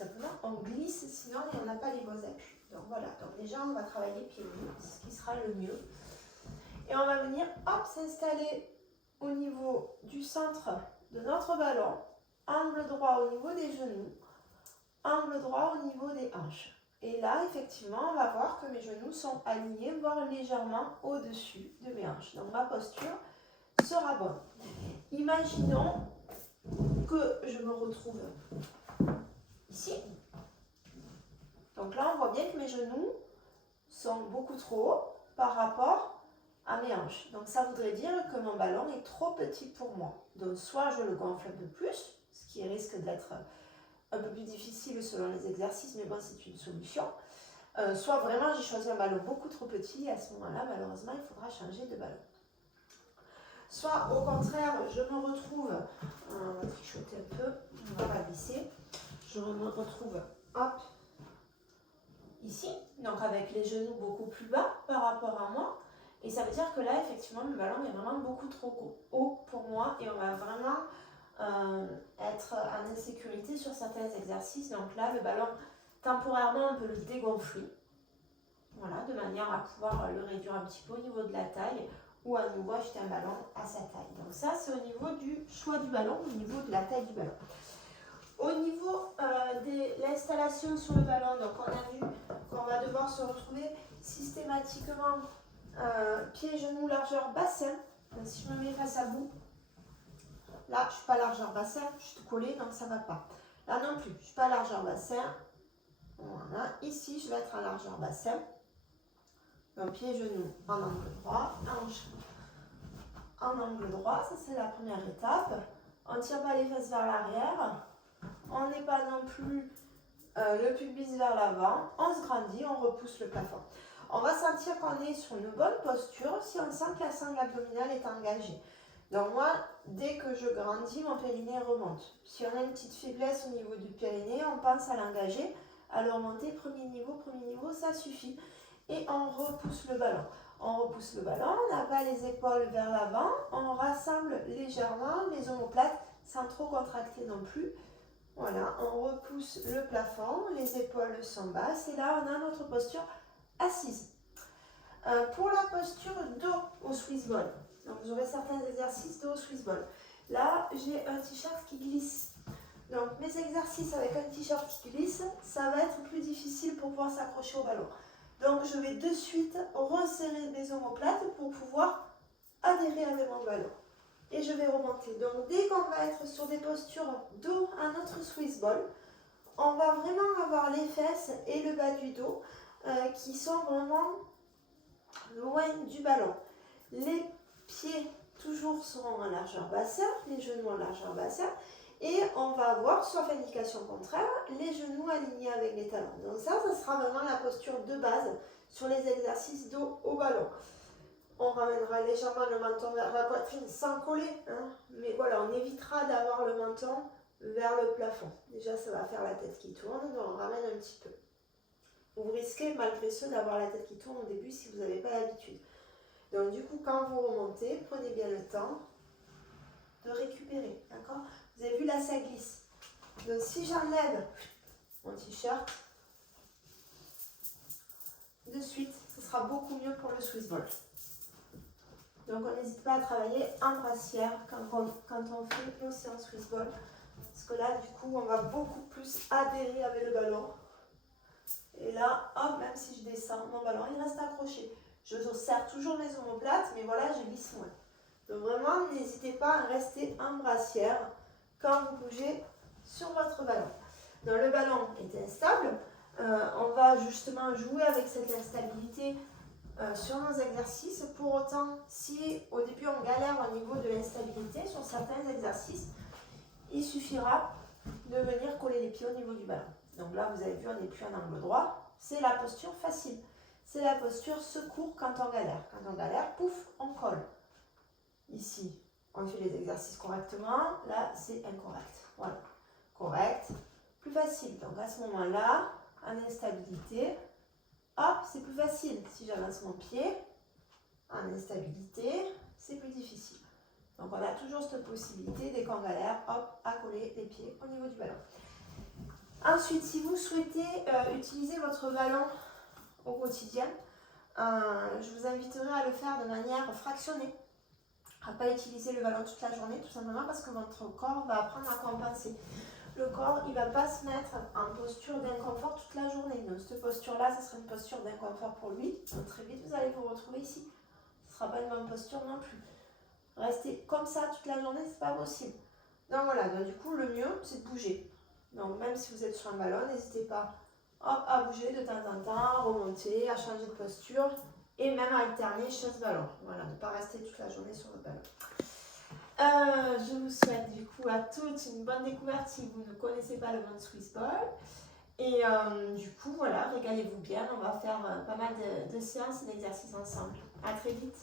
simplement, on glisse, sinon on n'a pas les beaux appuis. Donc voilà, donc déjà on va travailler pied nus, ce qui sera le mieux. Et on va venir, hop, s'installer au niveau du centre de notre ballon, angle droit au niveau des genoux, angle droit au niveau des hanches. Et là, effectivement, on va voir que mes genoux sont alignés, voire légèrement au-dessus de mes hanches. Donc ma posture sera bonne. Imaginons que je me retrouve ici. Donc là, on voit bien que mes genoux sont beaucoup trop hauts par rapport à mes hanches. Donc ça voudrait dire que mon ballon est trop petit pour moi. Donc soit je le gonfle un peu plus, ce qui risque d'être un peu plus difficile selon les exercices, mais bon, c'est une solution. Soit vraiment j'ai choisi un ballon beaucoup trop petit et à ce moment-là, malheureusement, il faudra changer de ballon. Soit au contraire, je me retrouve, on va trichoter un peu, on va glisser, je me retrouve, hop, ici, donc avec les genoux beaucoup plus bas par rapport à moi. Et ça veut dire que là, effectivement, le ballon est vraiment beaucoup trop haut pour moi et on va vraiment être en insécurité sur certains exercices. Donc là, le ballon, temporairement, on peut le dégonfler, voilà, de manière à pouvoir le réduire un petit peu au niveau de la taille ou à nouveau acheter un ballon à sa taille. Donc ça, c'est au niveau du choix du ballon, au niveau de la taille du ballon. Au niveau de l'installation sur le ballon, donc on a vu qu'on va devoir se retrouver systématiquement pieds, genoux, largeur bassin. Donc si je me mets face à vous, là je ne suis pas largeur bassin, je suis tout collée, donc ça ne va pas. Là non plus, je ne suis pas largeur bassin. Voilà, ici je vais être à largeur bassin. Donc pieds, genoux en angle droit, hanche en angle droit, ça c'est la première étape. On ne tire pas les fesses vers l'arrière. On n'est pas non plus le pubis vers l'avant. On se grandit, on repousse le plafond. On va sentir qu'on est sur une bonne posture si on sent que la sangle abdominale est engagée. Donc moi, dès que je grandis, mon périnée remonte. Si on a une petite faiblesse au niveau du périnée, on pense à l'engager, à le remonter. Premier niveau, ça suffit. Et on repousse le ballon. On repousse le ballon, on n'a pas les épaules vers l'avant, on rassemble légèrement les omoplates sans trop contracter non plus. Voilà, on repousse le plafond, les épaules sont basses et là on a notre posture assise. Pour la posture dos au Swiss ball, donc j'aurai certains exercices dos au Swiss ball. Là j'ai un t-shirt qui glisse. Donc mes exercices avec un t-shirt qui glisse, ça va être plus difficile pour pouvoir s'accrocher au ballon. Donc je vais de suite resserrer mes omoplates pour pouvoir adhérer avec mon ballon. Et je vais remonter. Donc dès qu'on va être sur des postures dos à notre Swiss ball, on va vraiment avoir les fesses et le bas du dos qui sont vraiment loin du ballon. Les pieds toujours seront en largeur bassin, les genoux en largeur bassin. Et on va avoir, sauf indication contraire, les genoux alignés avec les talons. Donc ça sera vraiment la posture de base sur les exercices dos au ballon. On ramènera légèrement le menton vers la poitrine sans coller, hein, mais voilà, on évitera d'avoir le menton vers le plafond. Déjà, ça va faire la tête qui tourne, donc on ramène un petit peu. Vous risquez malgré ce d'avoir la tête qui tourne au début si vous n'avez pas l'habitude. Donc du coup, quand vous remontez, prenez bien le temps de récupérer, d'accord ? Vous avez vu là, ça glisse. Donc si j'enlève mon t-shirt, de suite, ce sera beaucoup mieux pour le Swiss ball. Donc on n'hésite pas à travailler en brassière quand on fait nos séances Swiss ball. Parce que là, du coup, on va beaucoup plus adhérer avec le ballon. Et là, hop, même si je descends, mon ballon, il reste accroché. Je serre toujours mes omoplates, mais voilà, je glisse moins. Donc vraiment, n'hésitez pas à rester en brassière quand vous bougez sur votre ballon. Donc le ballon est instable. On va justement jouer avec cette instabilité sur nos exercices. Pour autant, si au début on galère au niveau de l'instabilité sur certains exercices, il suffira de venir coller les pieds au niveau du ballon. Donc là, vous avez vu, on n'est plus en angle droit. C'est la posture facile. C'est la posture secours quand on galère. Quand on galère, pouf, on colle. Ici, on fait les exercices correctement. Là, c'est incorrect. Voilà. Correct. Plus facile. Donc à ce moment-là, en instabilité, hop, c'est plus facile. Si j'avance mon pied, en instabilité, c'est plus difficile. Donc on a toujours cette possibilité, dès qu'on galère, hop, à coller les pieds au niveau du ballon. Ensuite, si vous souhaitez utiliser votre ballon au quotidien, je vous inviterai à le faire de manière fractionnée, à ne pas utiliser le ballon toute la journée, tout simplement parce que votre corps va apprendre à compenser. Le corps, il ne va pas se mettre en posture d'inconfort toute la journée. Donc cette posture-là, ce sera une posture d'inconfort pour lui. Donc très vite, vous allez vous retrouver ici. Ce ne sera pas une bonne posture non plus. Rester comme ça toute la journée, c'est pas possible. Donc voilà, donc du coup, le mieux, c'est de bouger. Donc même si vous êtes sur un ballon, n'hésitez pas à bouger de temps en temps, à remonter, à changer de posture et même à alterner chaise-ballon. Voilà, ne pas rester toute la journée sur votre ballon. Je vous souhaite du coup à toutes une bonne découverte si vous ne connaissez pas le monde Swiss Ball. Et du coup, voilà, régalez-vous bien. On va faire pas mal de séances et d'exercices ensemble. À très vite.